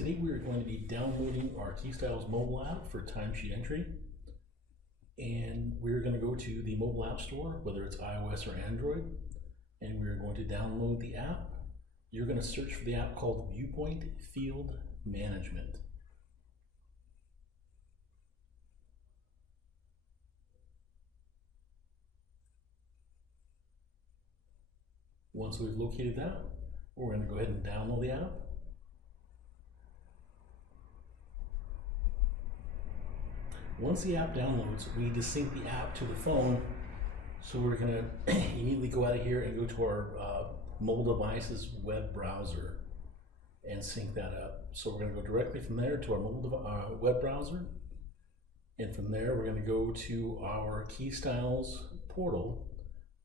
Today we are going to be downloading our Keystyles mobile app for timesheet entry. And we're going to go to the mobile app store, whether it's iOS or Android, and we're going to download the app. You're going to search for the app called Viewpoint Field Management. Once we've located that, we're going to go ahead and download the app. Once the app downloads, we need to sync the app to the phone. So we're going to immediately go out of here and go to our mobile device's web browser and sync that up. So we're going to go directly from there to our mobile web browser. And from there, we're going to go to our Keystyles portal,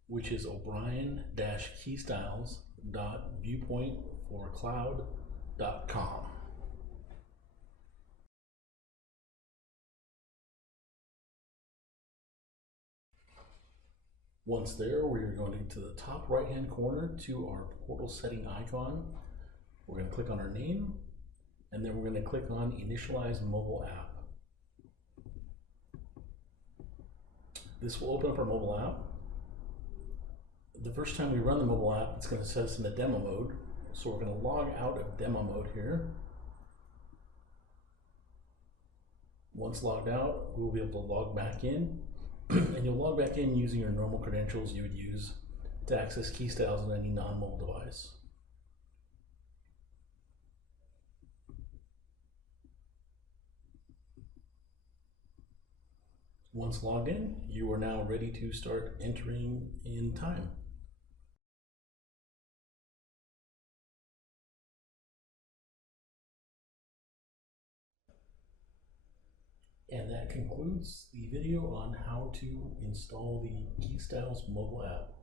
which is Obrien-Keystyles.viewpointforcloud.com. Once there, we are going to the top right hand corner to our portal setting icon. We're going to click on our name, and then we're going to click on Initialize Mobile App. This will open up our mobile app. The first time we run the mobile app, it's going to set us in the demo mode. So we're going to log out of demo mode here. Once logged out, we'll be able to log back in. And you'll log back in using your normal credentials you would use to access Keystyles on any non-mobile device. Once logged in, you are now ready to start entering in time. And that concludes the video on how to install the Keystyles mobile app.